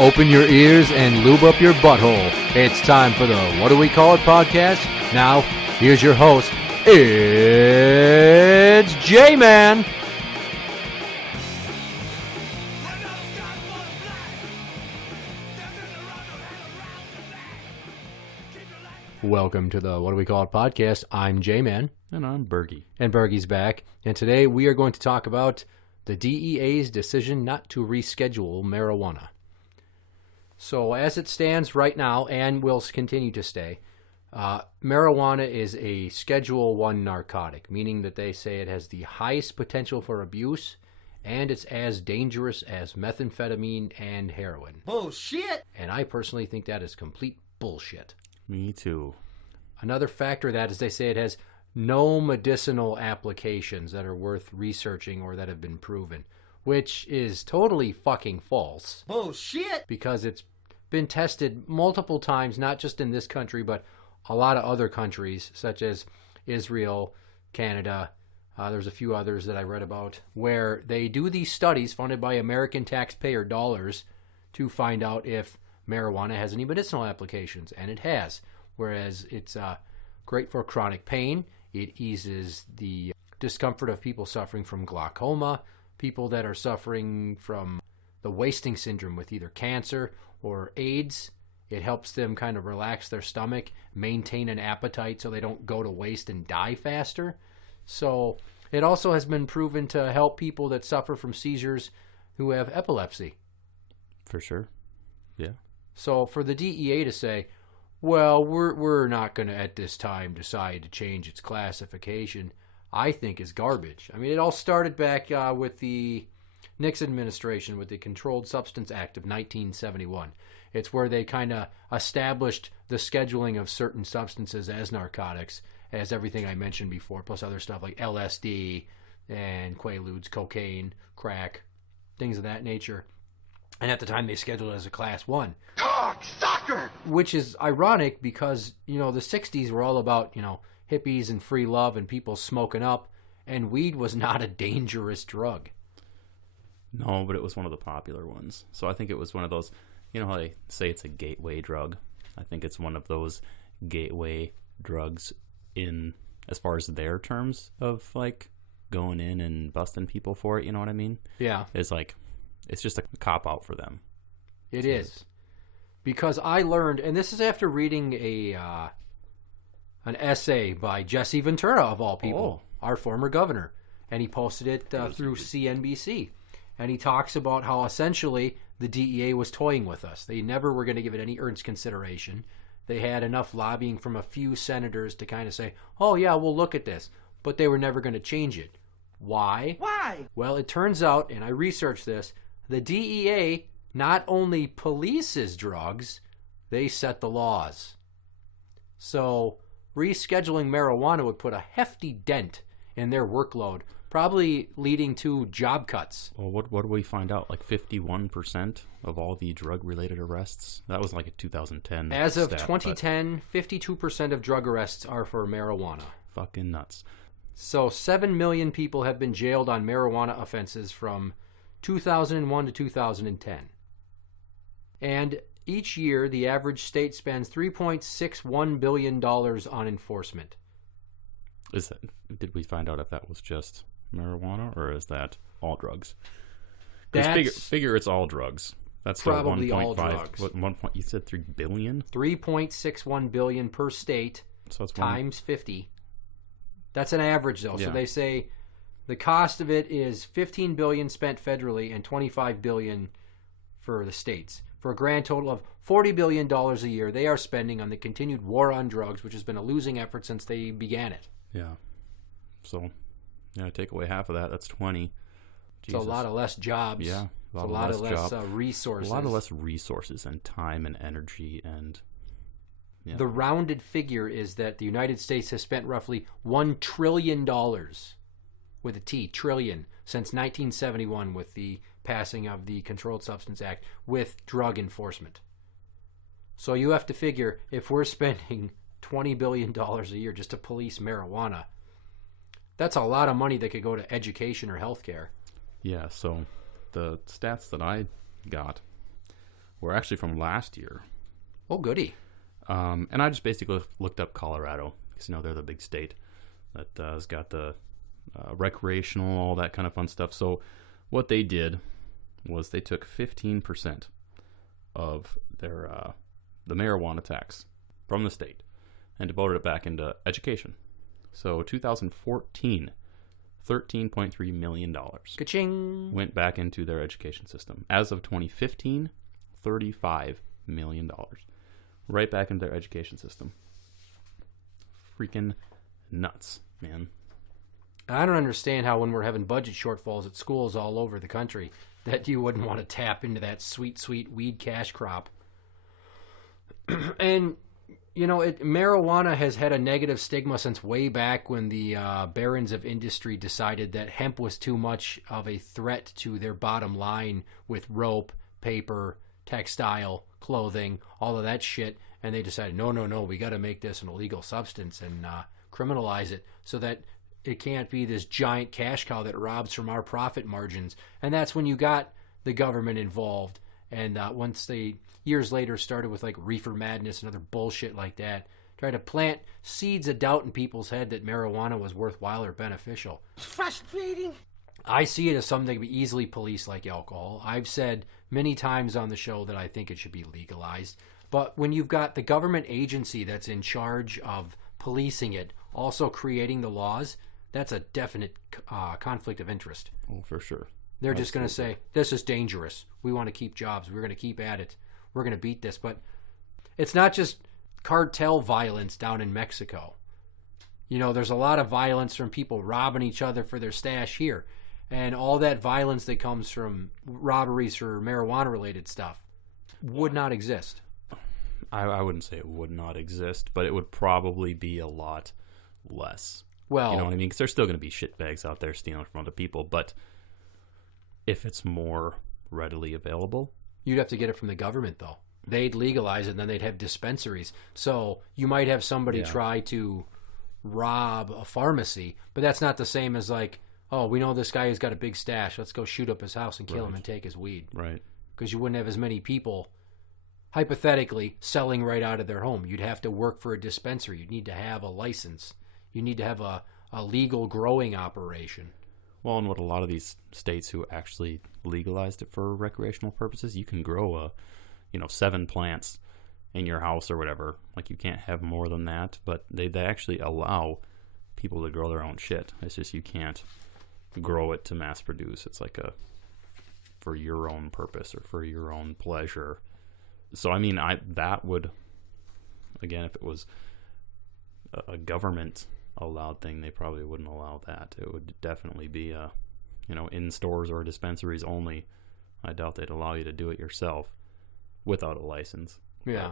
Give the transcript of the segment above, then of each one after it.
Open your ears and lube up your butthole. It's time for the What Do We Call It podcast. Now, here's your host. It's Jmann. Welcome to the What Do We Call It podcast. I'm Jmann. And I'm Bergie. And Bergie's back. And today we are going to talk about the DEA's decision not to reschedule marijuana. So as it stands right now, and will continue to stay, marijuana is a Schedule I narcotic, meaning that they say it has the highest potential for abuse, and it's as dangerous as methamphetamine and heroin. Bullshit! And I personally think that is complete bullshit. Me too. Another factor of that is they say it has no medicinal applications that are worth researching or that have been proven, which is totally fucking false. Bullshit! Because it's been tested multiple times, not just in this country, but a lot of other countries, such as Israel, Canada. There's a few others that I read about, where they do these studies funded by American taxpayer dollars to find out if marijuana has any medicinal applications, and it has. Whereas it's great for chronic pain. It eases the discomfort of people suffering from glaucoma, people that are suffering from the wasting syndrome with either cancer or AIDS. It helps them kind of relax their stomach, maintain an appetite so they don't go to waste and die faster. So it also has been proven to help people that suffer from seizures who have epilepsy. For sure. Yeah. So for the DEA to say, well, we're not going to at this time decide to change its classification, I think is garbage. I mean, it all started back with the Nixon administration with the Controlled Substance Act of 1971. It's where they kind of established the scheduling of certain substances as narcotics, as everything I mentioned before, plus other stuff like LSD and Quaaludes, cocaine, crack, things of that nature. And at the time, they scheduled it as a Class 1. Cocksucker! Which is ironic because, the 60s were all about, hippies and free love and people smoking up, and weed was not a dangerous drug. No, but it was one of the popular ones. So I think it was one of those, how they say it's a gateway drug? I think it's one of those gateway drugs in, as far as their terms of, going in and busting people for it, you know what I mean? Yeah. It's just a cop-out for them. It is. Because I learned, and this is after reading an essay by Jesse Ventura, of all people, our former governor, and he posted it through CNBC. And he talks about how essentially the DEA was toying with us. They never were going to give it any earnest consideration. They had enough lobbying from a few senators to kind of say, oh yeah, we'll look at this. But they were never going to change it. Why? Why? Well, it turns out, and I researched this, the DEA not only polices drugs, they set the laws. So rescheduling marijuana would put a hefty dent in their workload, probably leading to job cuts. Well, what do we find out? 51% of all the drug-related arrests? That was a 2010 As of stat, 2010, 52% of drug arrests are for marijuana. Fucking nuts. So 7 million people have been jailed on marijuana offenses from 2001 to 2010. And each year, the average state spends $3.61 billion on enforcement. Did we find out if that was just marijuana, or is that all drugs? Figure it's all drugs. That's probably all drugs. You said $3 billion? $3.61 billion per state, so it's times 50. That's an average, though. Yeah. So they say the cost of it is $15 billion spent federally and $25 billion for the states, for a grand total of $40 billion a year they are spending on the continued war on drugs, which has been a losing effort since they began it. Yeah. So, take away half of that. That's 20. So a lot of less jobs. Yeah. A lot of less resources. A lot of less resources and time and energy and... Yeah. The rounded figure is that the United States has spent roughly $1 trillion, with a T, trillion, since 1971 with the passing of the Controlled Substance Act with drug enforcement. So you have to figure, if we're spending $20 billion a year just to police marijuana, that's a lot of money that could go to education or healthcare. Yeah, so the stats that I got were actually from last year. Oh, goody. And I just basically looked up Colorado, because, they're the big state that has got the recreational, all that kind of fun stuff. So what they did was they took 15% of their the marijuana tax from the state and devoted it back into education. So 2014, $13.3 million Ka-ching. went back into their education system. As of 2015, $35 million. Right back into their education system. Freaking nuts, man. I don't understand how when we're having budget shortfalls at schools all over the country that you wouldn't want to tap into that sweet, sweet weed cash crop. And, marijuana has had a negative stigma since way back when the barons of industry decided that hemp was too much of a threat to their bottom line with rope, paper, textile, clothing, all of that shit. And they decided, no, we got to make this an illegal substance and criminalize it so that it can't be this giant cash cow that robs from our profit margins. And that's when you got the government involved. And once they, years later, started with like reefer madness and other bullshit like that, tried to plant seeds of doubt in people's head that marijuana was worthwhile or beneficial. Frustrating. I see it as something to be easily policed like alcohol. I've said many times on the show that I think it should be legalized. But when you've got the government agency that's in charge of policing it, also creating the laws, that's a definite conflict of interest. Oh, for sure. They're just going to say, this is dangerous. We want to keep jobs. We're going to keep at it. We're going to beat this. But it's not just cartel violence down in Mexico. There's a lot of violence from people robbing each other for their stash here. And all that violence that comes from robberies for marijuana-related stuff would not exist. I wouldn't say it would not exist, but it would probably be a lot less. Well, you know what I mean? Because there's still going to be shitbags out there stealing from other people, but if it's more readily available, you'd have to get it from the government, though. They'd legalize it, and then they'd have dispensaries. So you might have somebody try to rob a pharmacy, but that's not the same as like, oh, we know this guy has got a big stash. Let's go shoot up his house and kill him and take his weed. Right. Because you wouldn't have as many people, hypothetically, selling right out of their home. You'd have to work for a dispensary. You'd need to have a license. You need to have a legal growing operation. Well, and what a lot of these states who actually legalized it for recreational purposes, you can grow 7 plants in your house or whatever. Like, you can't have more than that, but they actually allow people to grow their own shit. It's just you can't grow it to mass produce. It's like for your own purpose or for your own pleasure. So, I mean, that would, again, if it was a government allowed thing, they probably wouldn't allow that. It would definitely be in stores or dispensaries only. I doubt they'd allow you to do it yourself without a license. Yeah.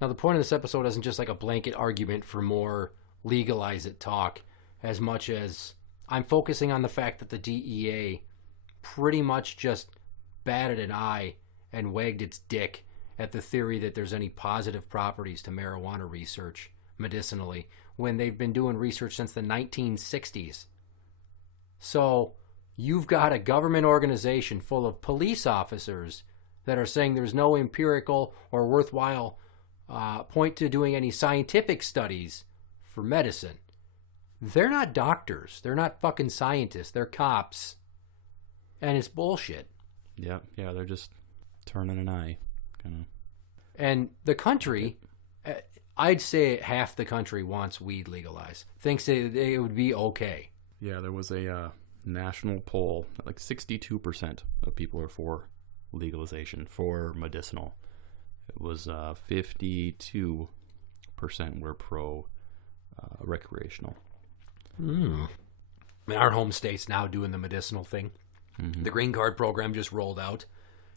Now the point of this episode isn't just like a blanket argument for more legalize it talk, as much as I'm focusing on the fact that the DEA pretty much just batted an eye and wagged its dick at the theory that there's any positive properties to marijuana research medicinally, when they've been doing research since the 1960s. So you've got a government organization full of police officers that are saying there's no empirical or worthwhile point to doing any scientific studies for medicine. They're not doctors. They're not fucking scientists. They're cops. And it's bullshit. Yeah, they're just turning an eye. Kind of. And the country, I'd say half the country wants weed legalized. Thinks it would be okay. Yeah, there was a national poll that like 62% of people are for legalization for medicinal. It was 52% were pro recreational. I mean, our home state's now doing the medicinal thing. Mm-hmm. The Green Card program just rolled out,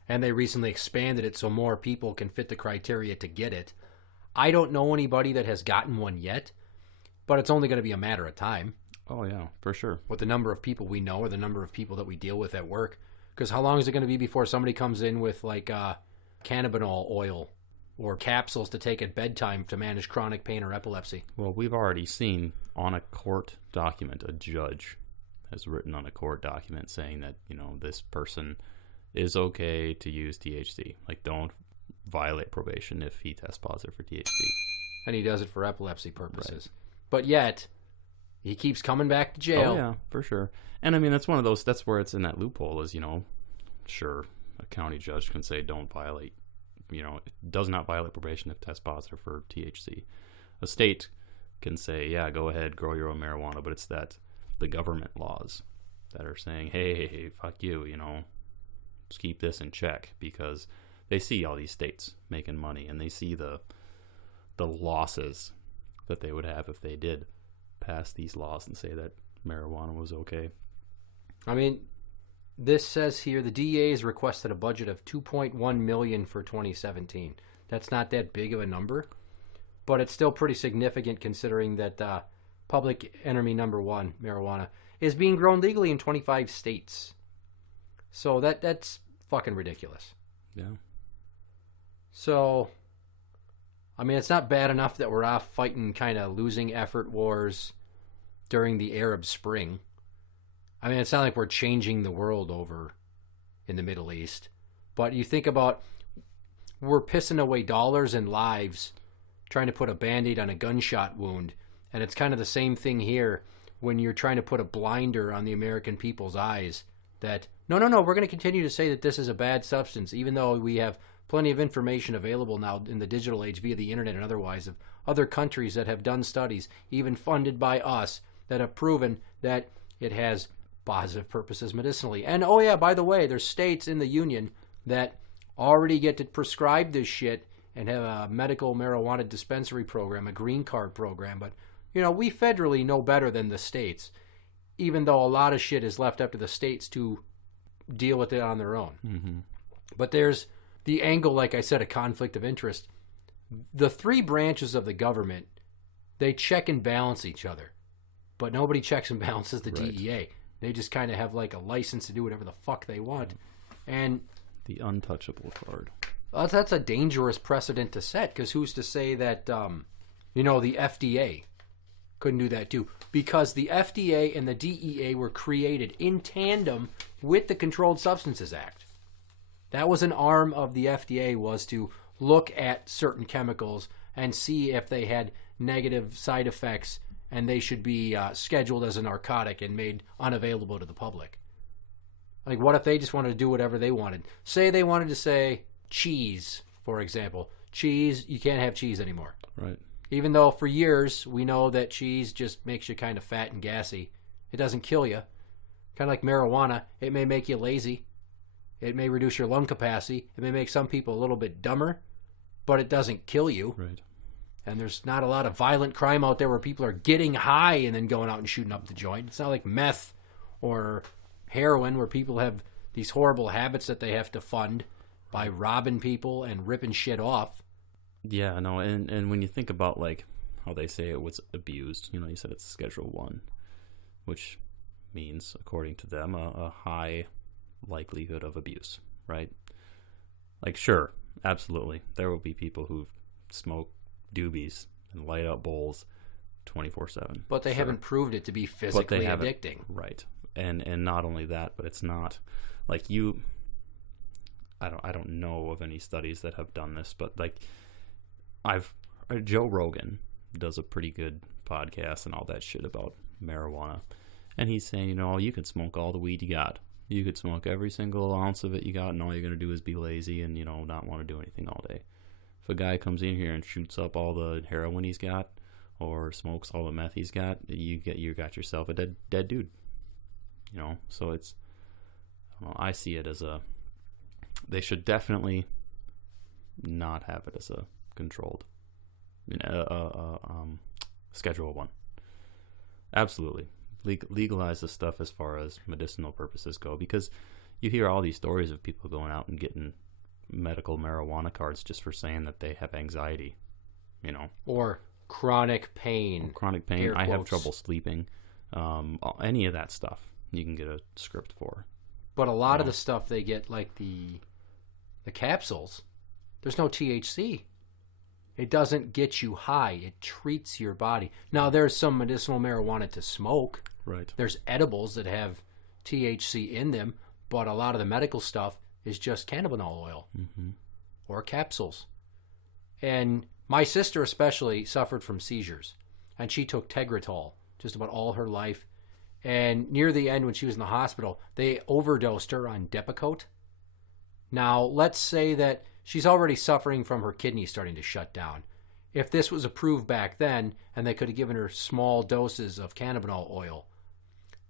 and they recently expanded it so more people can fit the criteria to get it. I don't know anybody that has gotten one yet, but it's only going to be a matter of time. Oh, yeah, for sure. With the number of people we know or the number of people that we deal with at work. Because how long is it going to be before somebody comes in with like cannabinol oil or capsules to take at bedtime to manage chronic pain or epilepsy? Well, we've already seen on a court document, a judge has written on a court document saying that, this person is okay to use THC. Like, don't violate probation if he tests positive for THC. And he does it for epilepsy purposes. Right. But yet, he keeps coming back to jail. Oh, yeah, for sure. And I mean, that's one of those, that's where it's in that loophole is, sure, a county judge can say don't violate, it does not violate probation if tests positive for THC. A state can say, yeah, go ahead, grow your own marijuana, but it's that the government laws that are saying, hey, fuck you, just keep this in check, because they see all these states making money, and they see the losses that they would have if they did pass these laws and say that marijuana was okay. I mean, this says here the DEA has requested a budget of $2.1 million for 2017. That's not that big of a number, but it's still pretty significant considering that public enemy number one, marijuana, is being grown legally in 25 states. So that's fucking ridiculous. Yeah. So, I mean, it's not bad enough that we're off fighting kind of losing effort wars during the Arab Spring. I mean, it's not like we're changing the world over in the Middle East. But you think about, we're pissing away dollars and lives trying to put a Band-Aid on a gunshot wound. And it's kind of the same thing here when you're trying to put a blinder on the American people's eyes that, no, we're going to continue to say that this is a bad substance, even though we have plenty of information available now in the digital age via the internet and otherwise of other countries that have done studies, even funded by us, that have proven that it has positive purposes medicinally. And oh yeah, by the way, there's states in the union that already get to prescribe this shit and have a medical marijuana dispensary program, a green card program. But, we federally know better than the states, even though a lot of shit is left up to the states to deal with it on their own. Mm-hmm. But there's the angle, like I said, a conflict of interest. The three branches of the government, they check and balance each other. But nobody checks and balances the Right. DEA. They just kind of have like a license to do whatever the fuck they want. And The untouchable card. that's a dangerous precedent to set, because who's to say that, the FDA couldn't do that too? Because the FDA and the DEA were created in tandem with the Controlled Substances Act. That was an arm of the FDA, was to look at certain chemicals and see if they had negative side effects and they should be scheduled as a narcotic and made unavailable to the public. Like, what if they just wanted to do whatever they wanted? Say they wanted to say cheese, for example. Cheese, you can't have cheese anymore. Right. Even though for years we know that cheese just makes you kind of fat and gassy. It doesn't kill you. Kind of like marijuana. It may make you lazy. It may reduce your lung capacity. It may make some people a little bit dumber, but it doesn't kill you. Right. And there's not a lot of violent crime out there where people are getting high and then going out and shooting up the joint. It's not like meth or heroin where people have these horrible habits that they have to fund by robbing people and ripping shit off. Yeah, no, and when you think about, like, how they say it was abused, you said it's Schedule 1, which means, according to them, a high likelihood of abuse, right? Like, sure, absolutely, there will be people who smoke doobies and light up bowls 24/7. But they haven't proved it to be physically addicting. Right. And not only that, but it's not like I don't know of any studies that have done this, but like Joe Rogan does a pretty good podcast and all that shit about marijuana. And he's saying, you can smoke all the weed you got. You could smoke every single ounce of it you got, and all you're going to do is be lazy and, not want to do anything all day. If a guy comes in here and shoots up all the heroin he's got or smokes all the meth he's got, you got yourself a dead dude. So it's, I see it as they should definitely not have it as a controlled, Schedule 1. Absolutely. Legalize the stuff as far as medicinal purposes go, because you hear all these stories of people going out and getting medical marijuana cards just for saying that they have anxiety, Or chronic pain. I have trouble sleeping. Any of that stuff you can get a script for. But a lot of the stuff they get, like the capsules, there's no THC. It doesn't get you high. It treats your body. Now, there's some medicinal marijuana to smoke. Right. There's edibles that have THC in them, but a lot of the medical stuff is just cannabinol oil Mm-hmm. or capsules. And my sister especially suffered from seizures, and she took Tegretol just about all her life. And near the end, when she was in the hospital, they overdosed her on Depakote. Now, let's say that she's already suffering from her kidneys starting to shut down. If this was approved back then, and they could have given her small doses of cannabinol oil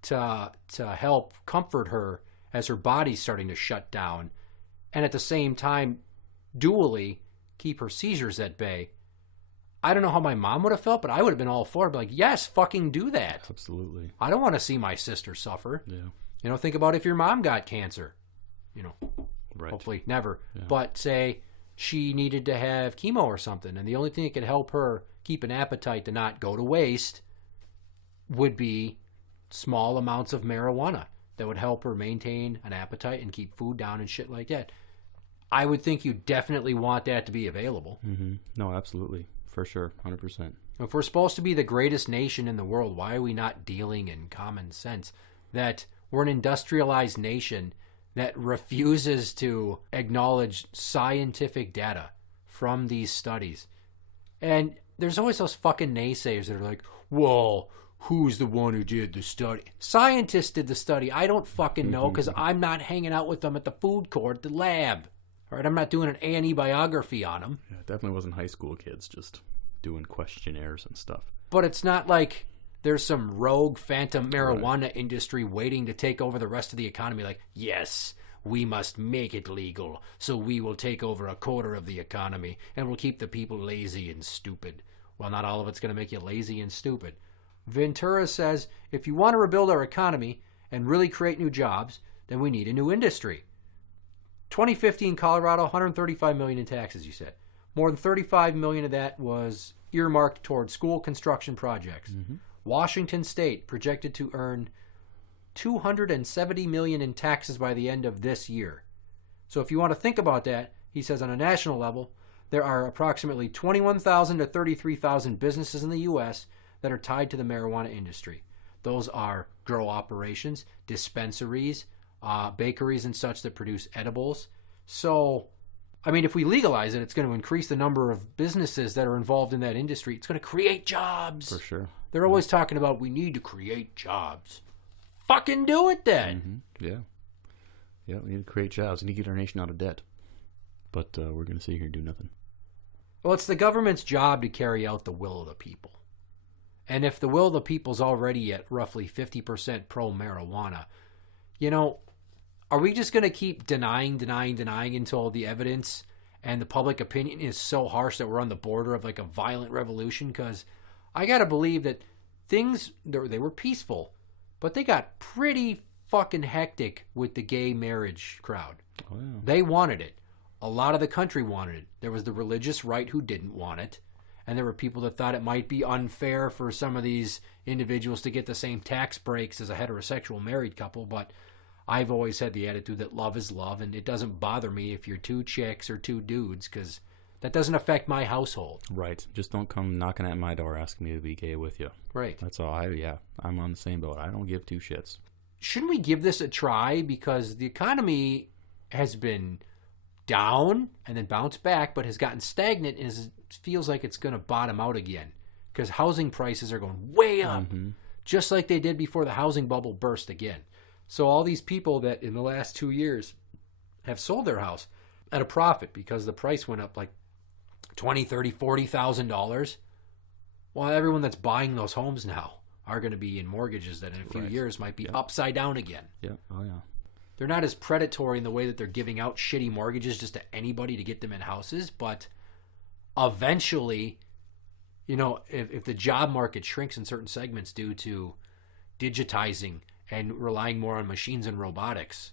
to help comfort her as her body's starting to shut down, and at the same time, dually keep her seizures at bay, I don't know how my mom would have felt, but I would have been all for it. Like, yes, fucking do that. Absolutely. I don't want to see my sister suffer. Yeah. You know, think about if your mom got cancer. You know, Right. hopefully never. Yeah. But say she needed to have chemo or something, and the only thing that could help her keep an appetite to not go to waste would be small amounts of marijuana that would help her maintain an appetite and keep food down and shit like that. I would think you definitely want that to be available. Mm-hmm. No, absolutely. For sure. 100%. If we're supposed to be the greatest nation in the world, why are we not dealing in common sense? That we're an industrialized nation that refuses to acknowledge scientific data from these studies. And there's always those fucking naysayers that are like, well, who's the one who did the study? Scientists did the study. I don't fucking know because I'm not hanging out with them at the food court, the lab. All right, I'm not doing an A&E biography on them. Yeah, it definitely wasn't high school kids just doing questionnaires and stuff. But it's not like there's some rogue phantom marijuana industry waiting to take over the rest of the economy. Like, yes, we must make it legal, so we will take over a quarter of the economy, and we'll keep the people lazy and stupid. Well, not all of it's going to make you lazy and stupid. Ventura says, if you want to rebuild our economy and really create new jobs, then we need a new industry. 2015 Colorado, $135 million in taxes, you said. More than $35 million of that was earmarked toward school construction projects. Mm-hmm. Washington State projected to earn $270 million in taxes by the end of this year. So if you want to think about that, he says on a national level, there are approximately 21,000 to 33,000 businesses in the U.S. that are tied to the marijuana industry. Those are grow operations, dispensaries, bakeries and such that produce edibles. So, I mean, if we legalize it, it's going to increase the number of businesses that are involved in that industry. It's going to create jobs. For sure. They're always talking about we need to create jobs. Fucking do it then. Mm-hmm. Yeah. Yeah, we need to create jobs. We need to get our nation out of debt. But we're going to sit here and do nothing. Well, it's the government's job to carry out the will of the people. And if the will of the people's already at roughly 50% pro-marijuana, you know, are we just going to keep denying until the evidence and the public opinion is so harsh that we're on the border of like a violent revolution? Because I got to believe that things, they were peaceful, but they got pretty fucking hectic with the gay marriage crowd. Oh, yeah. They wanted it. A lot of the country wanted it. There was the religious right who didn't want it. And there were people that thought it might be unfair for some of these individuals to get the same tax breaks as a heterosexual married couple. But I've always had the attitude that love is love, and it doesn't bother me if you're two chicks or two dudes, because that doesn't affect my household. Right. Just don't come knocking at my door asking me to be gay with you. Right. That's all. I'm on the same boat. I don't give two shits. Shouldn't we give this a try? Because the economy has been down and then bounced back, but has gotten stagnant and feels like it's going to bottom out again. Because housing prices are going way up, just like they did before the housing bubble burst again. So all these people that in the last 2 years have sold their house at a profit because the price went up like $20,000, $30,000, $40,000. Well, everyone that's buying those homes now are going to be in mortgages that in a few years might be upside down again. Yeah. Oh, yeah. They're not as predatory in the way that they're giving out shitty mortgages just to anybody to get them in houses, but eventually, you know, if the job market shrinks in certain segments due to digitizing and relying more on machines and robotics,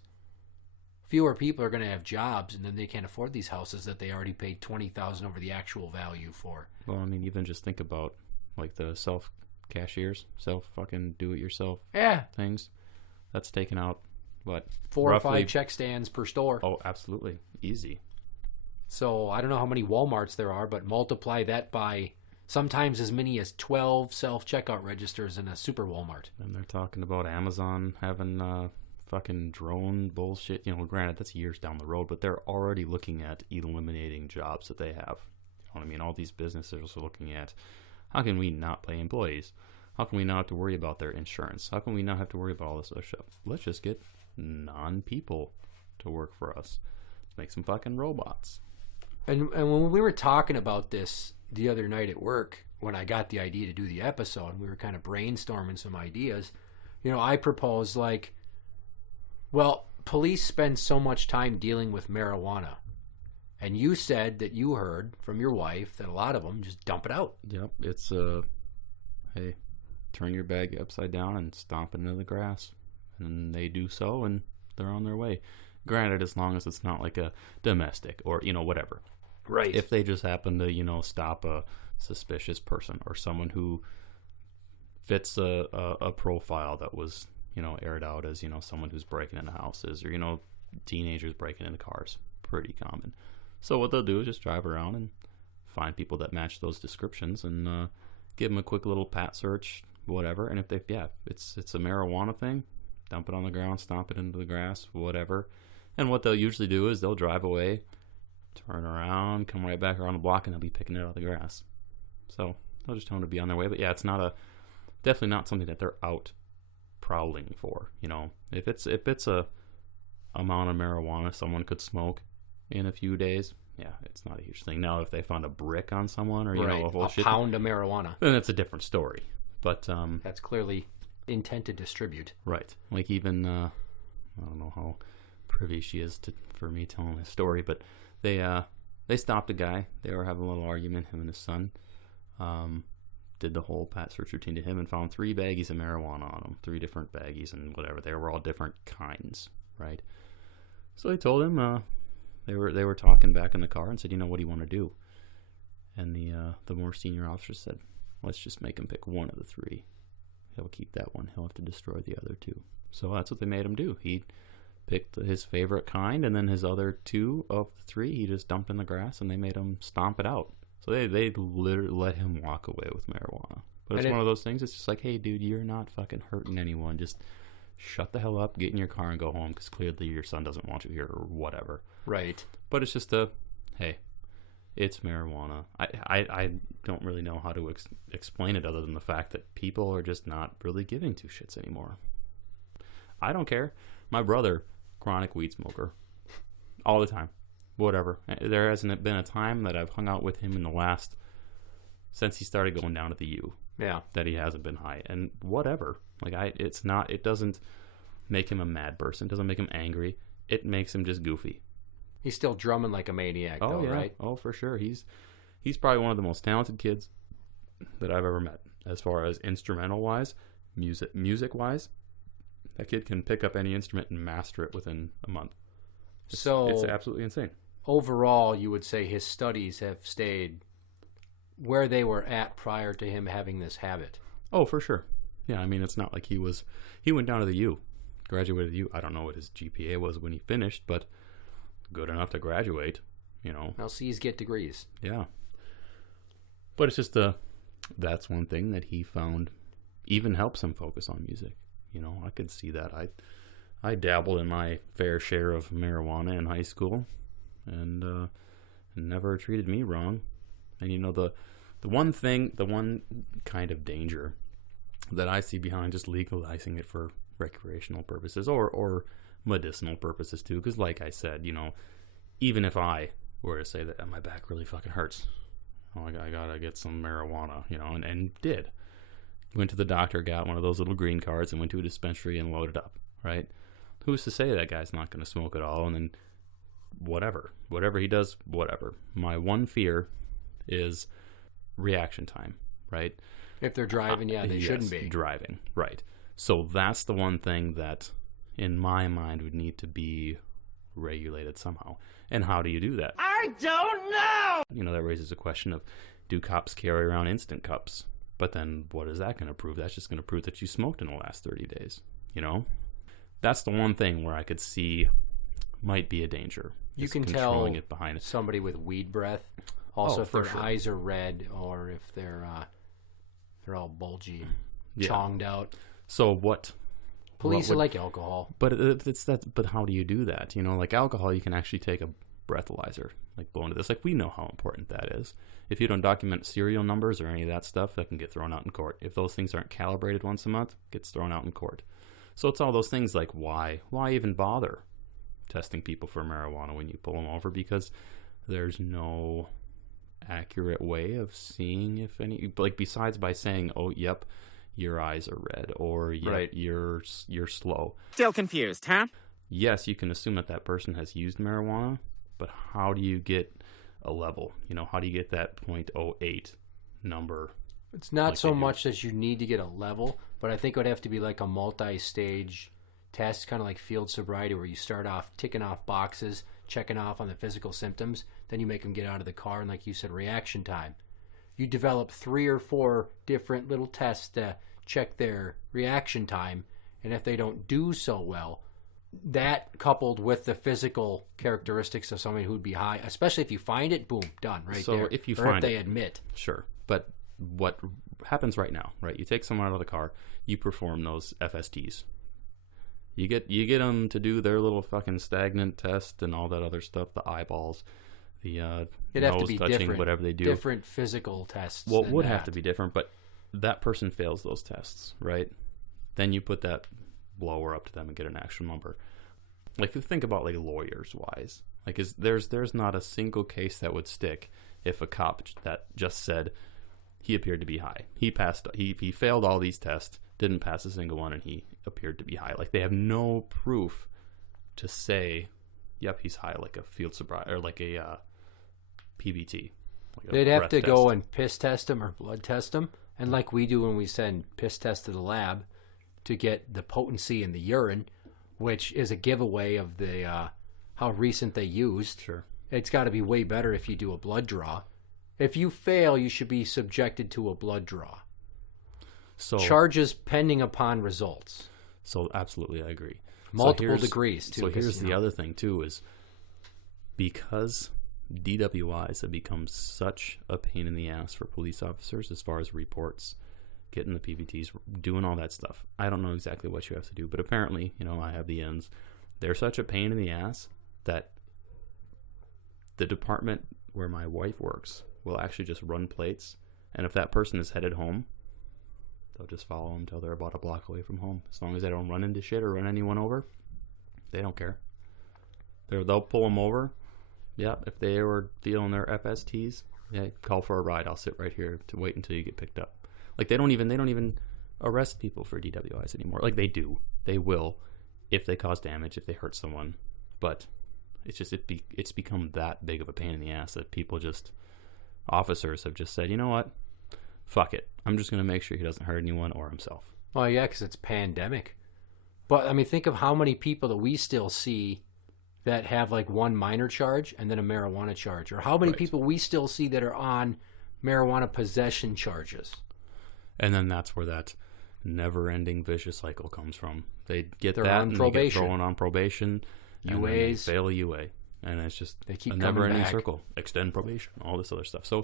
fewer people are going to have jobs, and then they can't afford these houses that they already paid $20,000 over the actual value for. Well, I mean, even just think about like the self-cashiers, do-it-yourself things. That's taken out, what? 4 or 5 check stands per store. Oh, absolutely. Easy. So I don't know how many Walmarts there are, but multiply that by sometimes as many as 12 self-checkout registers in a super Walmart. And they're talking about Amazon having fucking drone bullshit. Granted, that's years down the road, but they're already looking at eliminating jobs that they have. You know what I mean? All these businesses are looking at, how can we not pay employees? How can we not have to worry about their insurance? How can we not have to worry about all this other stuff? Let's just get non-people to work for us. Let's make some fucking robots. And when we were talking about this the other night at work, when I got the idea to do the episode, we were kind of brainstorming some ideas. I proposed, like, well, police spend so much time dealing with marijuana. And you said that you heard from your wife that a lot of them just dump it out. Yep. It's, hey, turn your bag upside down and stomp it into the grass. And they do so, and they're on their way. Granted, as long as it's not like a domestic or, whatever. Right. If they just happen to, stop a suspicious person or someone who fits a profile that was, aired out as, someone who's breaking into houses or, teenagers breaking into cars. Pretty common. So what they'll do is just drive around and find people that match those descriptions and give them a quick little pat search, whatever. And if it's a marijuana thing, dump it on the ground, stomp it into the grass, whatever. And what they'll usually do is they'll drive away, turn around, come right back around the block, and they'll be picking it out of the grass. So they'll just tell them to be on their way. But yeah, it's definitely not something that they're out prowling for. If it's a amount of marijuana someone could smoke in a few days, yeah, it's not a huge thing. Now, if they found a brick on someone or a whole shit, pound of marijuana, then it's a different story. But that's clearly intent to distribute. Right. Like even I don't know how privy she is for me telling this story, but they stopped a guy. They were having a little argument, him and his son. Did the whole pat search routine to him and found 3 baggies of marijuana on him, 3 different baggies and whatever. They were all different kinds, right? So they told him they were talking back in the car and said, what do you want to do? And the more senior officer said, let's just make him pick one of the 3. He'll keep that one. He'll have to destroy the other 2. So that's what they made him do. He picked his favorite kind, and then his other 2 of the 3 he just dumped in the grass, and they made him stomp it out. So they literally let him walk away with marijuana. But it's one of those things. It's just like, hey, dude, you're not fucking hurting anyone. Just shut the hell up, get in your car, and go home, because clearly your son doesn't want you here or whatever. Right. But it's just hey, it's marijuana. I don't really know how to explain it other than the fact that people are just not really giving 2 shits anymore. I don't care. My brother, chronic weed smoker, all the time. Whatever. There hasn't been a time that I've hung out with him since he started going down at the U. Yeah. That he hasn't been high. And whatever. Like it doesn't make him a mad person. It doesn't make him angry. It makes him just goofy. He's still drumming like a maniac, though, yeah. right? Oh, for sure. He's probably one of the most talented kids that I've ever met. As far as instrumental-wise, music-wise, that kid can pick up any instrument and master it within a month. It's absolutely insane. Overall, you would say his studies have stayed where they were at prior to him having this habit. Oh, for sure. Yeah, I mean, it's not like he went down to the U, graduated the U. I don't know what his GPA was when he finished, but good enough to graduate, Now, C's get degrees. Yeah. But it's just that's one thing that he found even helps him focus on music. I could see that. I dabbled in my fair share of marijuana in high school, and it never treated me wrong. And the one kind of danger that I see behind just legalizing it for recreational purposes or medicinal purposes too, because like I said, even if I were to say that my back really fucking hurts, I gotta get some marijuana, and did. Went to the doctor, got one of those little green cards, and went to a dispensary and loaded up, right? Who's to say that guy's not going to smoke it all, and then whatever he does, whatever. My one fear is reaction time, right? If they're driving, they shouldn't be. Driving, right. So that's the one thing that, in my mind, would need to be regulated somehow. And how do you do that? I don't know! That raises a question of, do cops carry around instant cups? But then what is that going to prove? That's just going to prove that you smoked in the last 30 days, That's the one thing where I could see might be a danger. You can tell somebody with weed breath. Also, if their eyes are red or if they're all bulgy, chonged out. So what Police are like alcohol. But it's that. But how do you do that? Like alcohol, you can actually take a breathalyzer, like blow into this. Like we know how important that is. If you don't document serial numbers or any of that stuff, that can get thrown out in court. If those things aren't calibrated once a month, it gets thrown out in court. So it's all those things like why even bother testing people for marijuana when you pull them over? Because there's no accurate way of seeing if any, like besides by saying, oh, yep, your eyes are red, or yep, Right. you're slow. Still confused, huh? Yes, you can assume that person has used marijuana, but how do you get a level? How do you get that .08 number? It's not like so much that you need to get a level, but I think it would have to be like a multi-stage test, kind of like field sobriety, where you start off ticking off boxes, checking off on the physical symptoms, then you make them get out of the car, and like you said, reaction time. You develop 3 or 4 different little tests to check their reaction time, and if they don't do so well, that coupled with the physical characteristics of somebody who'd be high, especially if you find it, boom, done right So there. if you or find if they it, admit. Sure, but what happens right now, right? You take someone out of the car, you perform those FSTs. You get them to do their little fucking stagnant test and all that other stuff, the eyeballs, the It'd have to nose be touching, different, whatever they do. different physical tests. Well, it than would that. have to be different, but that person fails those tests, right? Then you put that blower up to them and get an actual number. Like, think about like lawyers wise. Like, there's not a single case that would stick if a cop that just said he appeared to be high. He failed all these tests, didn't pass a single one, and he appeared to be high. Like, they have no proof to say, yep, he's high, like a field sobriety or like a PBT. Like They'd have to breath go test. and piss test them or blood test them, and like we do when we send piss tests to the lab to get the potency in the urine, which is a giveaway of the how recent they used. Sure. It's got to be way better if you do a blood draw. If you fail, you should be subjected to a blood draw. So Charges pending upon results. So absolutely, I agree. Multiple degrees, too. So 'cause, here's the other thing, too, is because DWIs have become such a pain in the ass for police officers as far as reports, getting the PBTs, doing all that stuff. I don't know exactly what you have to do, but apparently, I have the ends. They're such a pain in the ass that the department where my wife works will actually just run plates, and if that person is headed home, they'll just follow them until they're about a block away from home. As long as they don't run into shit or run anyone over, they don't care. They'll pull them over. Yeah, if they were feeling their FSTs, yeah, call for a ride. I'll sit right here to wait until you get picked up. Like they don't even arrest people for DWIs anymore. Like they do. They will if they cause damage, if they hurt someone. But it's just it's become that big of a pain in the ass that officers have just said, you know what? Fuck it. I'm just going to make sure he doesn't hurt anyone or himself. Well, yeah, because it's pandemic. But, I mean, think of how many people that we still see that have, like, one minor charge and then a marijuana charge. Or how many Right. people we still see that are on marijuana possession charges. And then that's where that never-ending vicious cycle comes from. They get They're that on and probation. they get thrown on probation. And then they UAs. fail a UA. And it's just They keep a coming never-ending back. circle. Extend probation, all this other stuff. So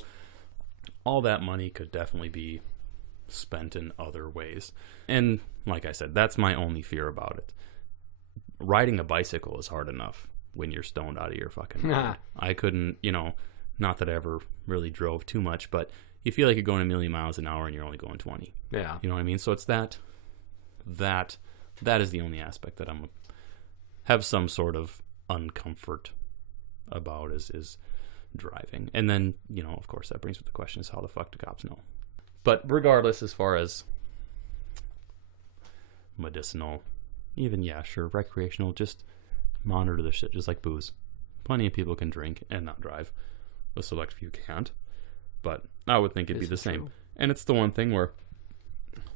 all that money could definitely be spent in other ways. And like I said, that's my only fear about it. Riding a bicycle is hard enough when you're stoned out of your fucking mind. I couldn't, not that I ever really drove too much, but you feel like you're going a million miles an hour and you're only going 20. Yeah. You know what I mean? So it's that is the only aspect that I'm have some sort of uncomfort about is driving. And then, of course, that brings up the question is how the fuck do cops know? But regardless, as far as medicinal, even, yeah, sure, recreational, just monitor the shit, just like booze. Plenty of people can drink and not drive. A select few can't. But I would think it'd be the same. True. And it's the one thing where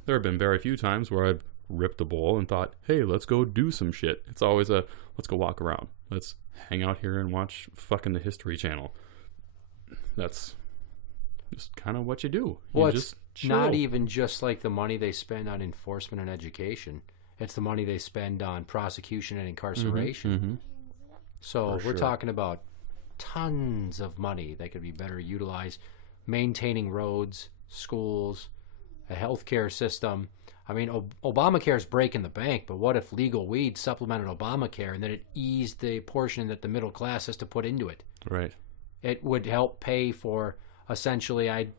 there have been very few times where I've ripped a bowl and thought, hey, let's go do some shit. It's always let's go walk around. Let's hang out here and watch fucking the History Channel. That's just kind of what you do. Well, You it's just chill. not even just like the money they spend on enforcement and education. It's the money they spend on prosecution and incarceration. Mm-hmm. So For we're sure. talking about tons of money that could be better utilized maintaining roads, schools, a healthcare system. I mean, Obamacare is breaking the bank, but what if legal weed supplemented Obamacare and then it eased the portion that the middle class has to put into it? Right. It would help pay for, essentially, I'd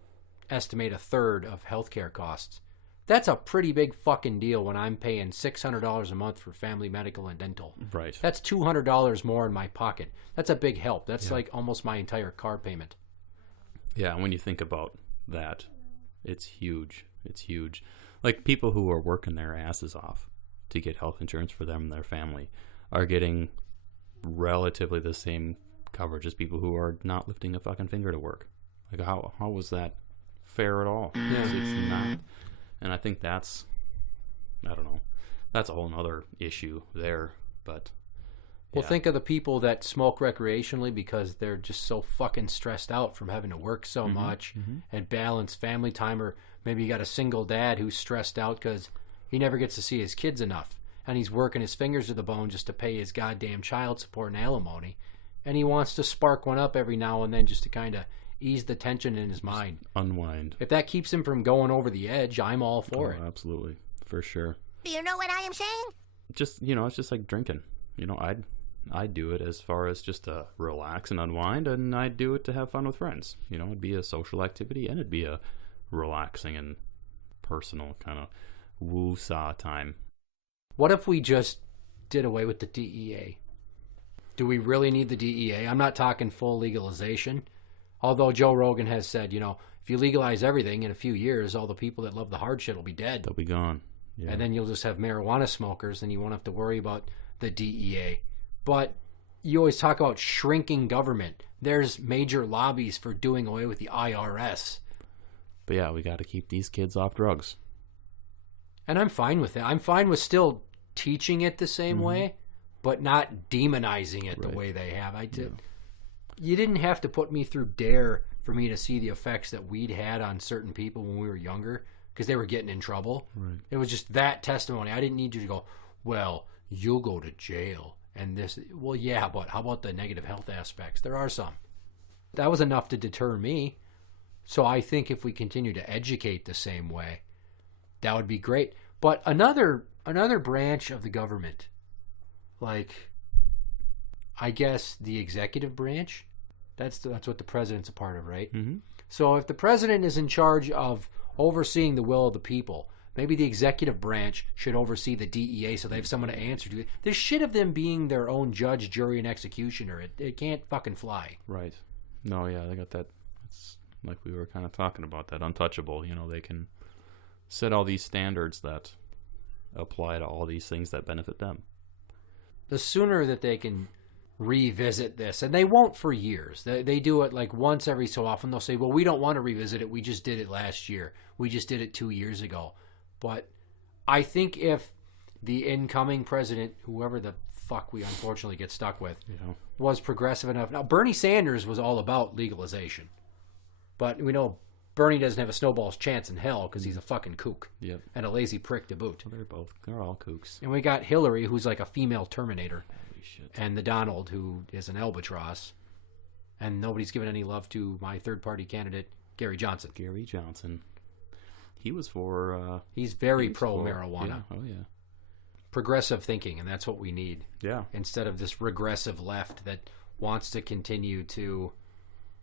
estimate a third of healthcare costs. That's a pretty big fucking deal when I'm paying $600 a month for family medical and dental. Right. That's $200 more in my pocket. That's a big help. That's like almost my entire car payment. Yeah, and when you think about that, it's huge. It's huge. Like, people who are working their asses off to get health insurance for them and their family are getting relatively the same coverage as people who are not lifting a fucking finger to work. Like, how was that fair at all? Yeah. It's not. And I think that's, I don't know, that's a whole nother issue there. But Well, think of the people that smoke recreationally because they're just so fucking stressed out from having to work so much and balance family time. Or maybe you got a single dad who's stressed out because he never gets to see his kids enough. And he's working his fingers to the bone just to pay his goddamn child support and alimony. And he wants to spark one up every now and then just to kind of ease the tension in his mind. Unwind. If that keeps him from going over the edge, I'm all for it. Absolutely. For sure. Do you know what I am saying? Just, it's just like drinking. I'd do it as far as just to relax and unwind, and I'd do it to have fun with friends. It'd be a social activity, and it'd be a relaxing and personal kind of woo-saw time. What if we just did away with the DEA? Do we really need the DEA? I'm not talking full legalization. Although Joe Rogan has said, if you legalize everything in a few years, all the people that love the hard shit will be dead. They'll be gone. Yeah. And then you'll just have marijuana smokers, and you won't have to worry about the DEA. But you always talk about shrinking government. There's major lobbies for doing away with the IRS. But yeah, we got to keep these kids off drugs. And I'm fine with that. I'm fine with still teaching it the same way, but not demonizing it the way they have. You didn't have to put me through DARE for me to see the effects that weed had on certain people when we were younger because they were getting in trouble. Right. It was just that testimony. I didn't need you to go, well, you'll go to jail. And this, well, yeah, but how about the negative health aspects? There are some. That was enough to deter me. So I think if we continue to educate the same way, that would be great. But another branch of the government, like, I guess the executive branch, that's what the president's a part of, right? Mm-hmm. So if the president is in charge of overseeing the will of the people, maybe the executive branch should oversee the DEA so they have someone to answer to. This shit of them being their own judge, jury, and executioner, it can't fucking fly. Right. No, yeah, they got that. It's like we were kind of talking about, that untouchable. They can set all these standards that apply to all these things that benefit them. The sooner that they can revisit this, and they won't for years. They do it like once every so often. They'll say, well, we don't want to revisit it. We just did it last year. We just did it 2 years ago. But I think if the incoming president, whoever the fuck we unfortunately get stuck with, was progressive enough. Now, Bernie Sanders was all about legalization. But we know Bernie doesn't have a snowball's chance in hell because he's a fucking kook. Yep. And a lazy prick to boot. Well, they're all kooks. And we got Hillary, who's like a female Terminator. Holy shit. And the Donald, who is an albatross. And nobody's given any love to my third-party candidate, Gary Johnson. Gary Johnson. He was for... he's very pro-marijuana. Yeah. Oh, yeah. Progressive thinking, and that's what we need. Yeah. Instead of this regressive left that wants to continue to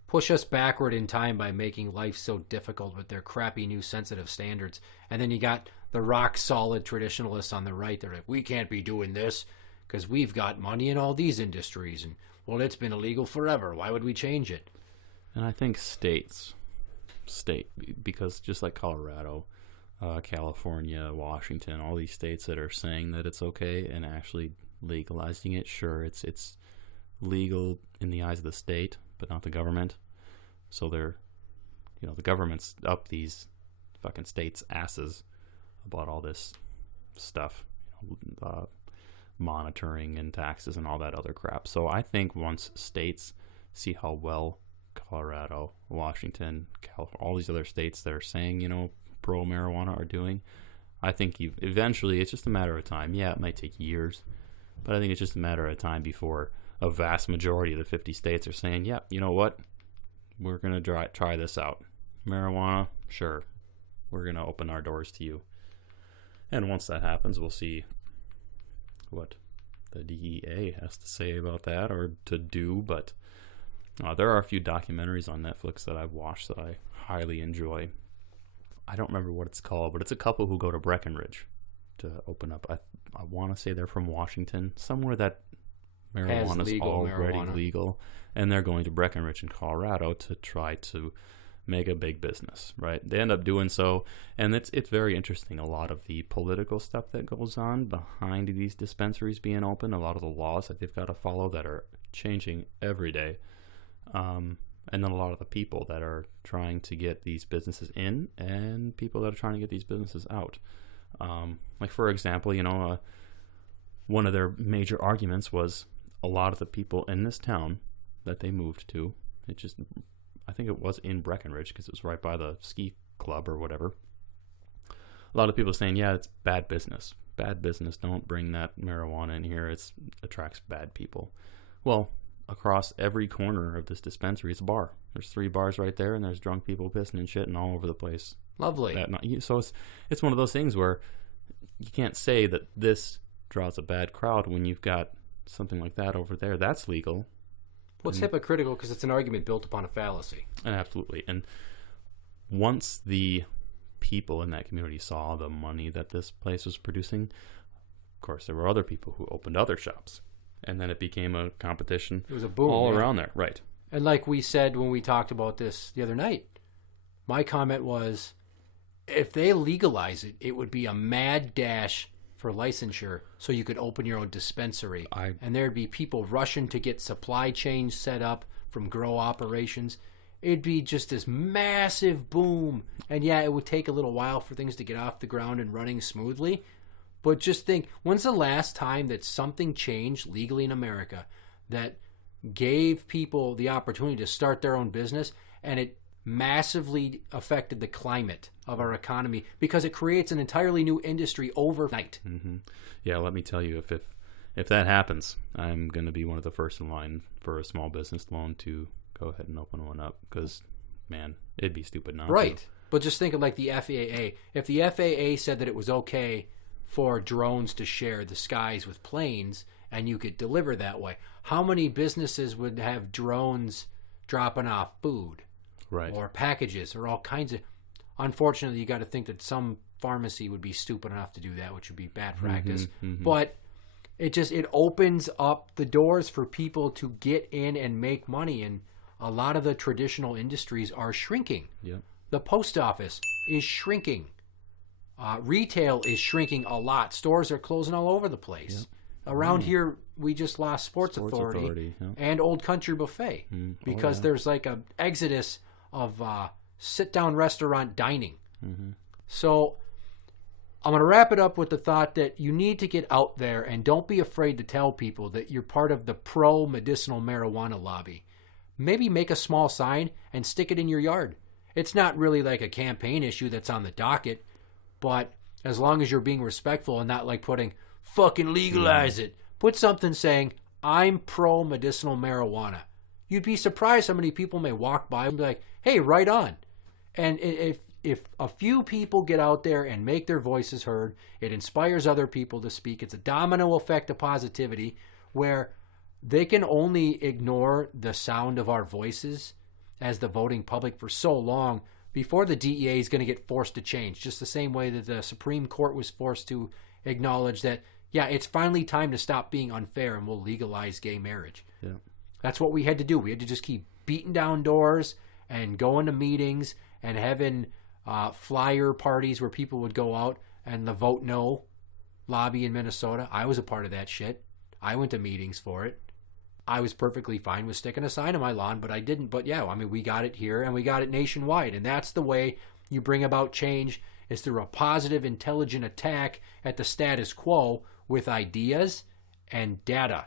push us backward in time by making life so difficult with their crappy new sensitive standards. And then you got the rock-solid traditionalists on the right. They're like, we can't be doing this because we've got money in all these industries. And, well, it's been illegal forever. Why would we change it? And I think because just like Colorado, California, Washington, all these states that are saying that it's okay and actually legalizing it, sure, it's legal in the eyes of the state, but not the government. So they're, the government's up these fucking states' asses about all this stuff, monitoring and taxes and all that other crap. So I think once states see how well Colorado, Washington, all these other states that are saying, pro-marijuana are doing, I think eventually it's just a matter of time. Yeah, it might take years, but I think it's just a matter of time before a vast majority of the 50 states are saying, yeah, you know what? We're going to try this out. Marijuana, sure. We're going to open our doors to you. And once that happens, we'll see what the DEA has to say about that or to do. But there are a few documentaries on Netflix that I've watched that I highly enjoy. I don't remember what it's called, but it's a couple who go to Breckenridge to open up. I want to say they're from Washington, somewhere that marijuana is already legal, and they're going to Breckenridge in Colorado to try to make a big business, right? They end up doing so, and it's very interesting. A lot of the political stuff that goes on behind these dispensaries being open, a lot of the laws that they've got to follow that are changing every day, and then a lot of the people that are trying to get these businesses in and people that are trying to get these businesses out. Like, for example, one of their major arguments was a lot of the people in this town that they moved to, I think it was in Breckenridge because it was right by the ski club or whatever. A lot of people saying, yeah, it's bad business. Bad business. Don't bring that marijuana in here. It attracts bad people. Well, across every corner of this dispensary is a bar. There's 3 bars right there, and there's drunk people pissing and shitting all over the place. Lovely. So it's one of those things where you can't say that this draws a bad crowd when you've got something like that over there. That's legal. Well, it's hypocritical because it's an argument built upon a fallacy. Absolutely. And once the people in that community saw the money that this place was producing, of course, there were other people who opened other shops. And then it became a competition. It was a boom all around there. Right. And like we said when we talked about this the other night, my comment was, if they legalize it, it would be a mad dash for licensure so you could open your own dispensary. And there'd be people rushing to get supply chains set up from grow operations. It'd be just this massive boom. And yeah, it would take a little while for things to get off the ground and running smoothly. But just think, when's the last time that something changed legally in America that gave people the opportunity to start their own business, and it massively affected the climate of our economy because it creates an entirely new industry overnight? Mm-hmm. Yeah, let me tell you, if that happens, I'm going to be one of the first in line for a small business loan to go ahead and open one up because, man, it'd be stupid not to. Right. But just think of like the FAA. If the FAA said that it was okay for drones to share the skies with planes and you could deliver that way, how many businesses would have drones dropping off food, right, or packages or all kinds of... Unfortunately, you got to think that some pharmacy would be stupid enough to do that, which would be bad practice. Mm-hmm. But it opens up the doors for people to get in and make money, and a lot of the traditional industries are shrinking. Yep. The post office is shrinking. Retail is shrinking a lot. Stores are closing all over the place. Yep. Around here, we just lost Sports Authority yeah. and Old Country Buffet because there's like an exodus of sit-down restaurant dining. Mm-hmm. So I'm going to wrap it up with the thought that you need to get out there and don't be afraid to tell people that you're part of the pro-medicinal marijuana lobby. Maybe make a small sign and stick it in your yard. It's not really like a campaign issue that's on the docket, but as long as you're being respectful and not like putting fucking legalize it, put something saying I'm pro medicinal marijuana. You'd be surprised how many people may walk by and be like, hey, right on. And if a few people get out there and make their voices heard, it inspires other people to speak. It's a domino effect of positivity where they can only ignore the sound of our voices as the voting public for so long before the DEA is going to get forced to change, just the same way that the Supreme Court was forced to acknowledge that, yeah, it's finally time to stop being unfair and we'll legalize gay marriage. Yeah. That's what we had to do. We had to just keep beating down doors and going to meetings and having flyer parties where people would go out and the Vote No lobby in Minnesota. I was a part of that shit. I went to meetings for it. I was perfectly fine with sticking a sign on my lawn, but I didn't. But yeah, I mean, we got it here and we got it nationwide. And that's the way you bring about change, is through a positive, intelligent attack at the status quo with ideas and data.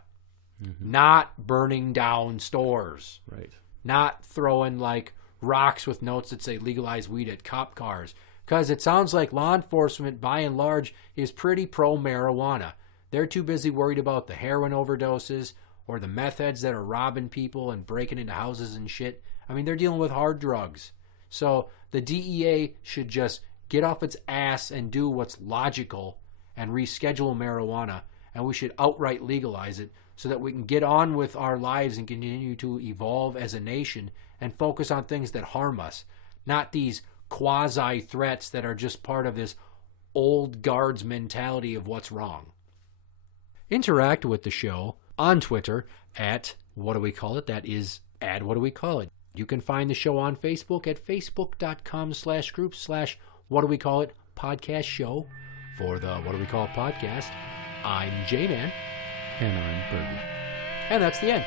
Mm-hmm. Not burning down stores. Right. Not throwing like rocks with notes that say legalize weed at cop cars. Because it sounds like law enforcement, by and large, is pretty pro-marijuana. They're too busy worried about the heroin overdoses or the meth heads that are robbing people and breaking into houses and shit. I mean, they're dealing with hard drugs. So the DEA should just get off its ass and do what's logical and reschedule marijuana, and we should outright legalize it so that we can get on with our lives and continue to evolve as a nation and focus on things that harm us, not these quasi-threats that are just part of this old guards mentality of what's wrong. Interact with the show on Twitter at What Do We Call It? That is at What Do We Call It? You can find the show on Facebook at facebook.com/group/What Do We Call It podcast show. For the What Do We Call It podcast, I'm Jmann. And I'm Bergie. And that's the end.